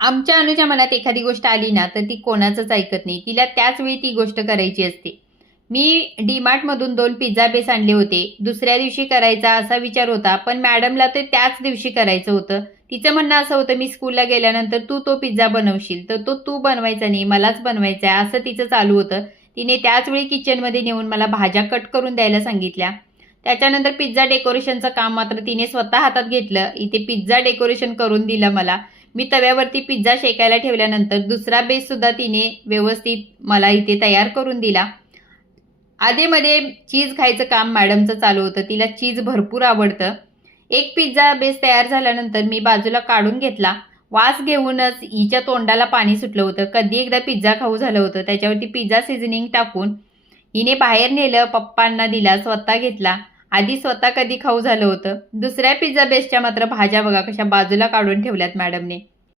आमच्या अनुच्या मनात एखादी गोष्ट आली ना, तर ती कोणाचंच ऐकत नाही. तिला त्याच वेळी ती गोष्ट करायची असते. मी डी-मार्टमधून 2 पिझ्झा बेस आणले होते. दुसऱ्या दिवशी करायचा असा विचार होता, पण मॅडमला ते त्याच दिवशी करायचं होतं. तिचं म्हणणं असं होतं, "मी स्कूलला गेल्यानंतर तू तो पिझ्झा बनवशील, तर तो तू बनवायचा नाही, मलाच बनवायचा आहे." असं तिचं चालू होतं. तिने त्याच वेळी किचनमध्ये नेऊन मला भाज्या कट करून द्यायला सांगितल्या. त्याच्यानंतर पिझ्झा डेकोरेशनचं काम मात्र तिने स्वतः हातात घेतलं. इथे पिझ्झा डेकोरेशन करून दिलं मला. मी तव्यावरती पिझ्झा शेकायला ठेवल्यानंतर दुसरा बेससुद्धा तिने व्यवस्थित मला इथे तयार करून दिला. आधीमध्ये चीज खायचं काम मॅडमचं चालू होतं. तिला चीज भरपूर आवडतं. एक पिझ्झा बेस तयार झाल्यानंतर मी बाजूला काढून घेतला. वास घेऊनच हिच्या तोंडाला पाणी सुटलं होतं. कधी एकदा पिझ्झा खाऊ झालं होतं. त्याच्यावरती पिझ्झा सीझनिंग टाकून हिने बाहेर नेलं, पप्पांना दिला, स्वतः घेतला. आधी स्वतः कधी खाऊ झालं होतं. दुसऱ्या पिझ्झा बेसच्या मात्र भाज्या बघा कशा बाजूला काढून ठेवल्यात मॅडमने.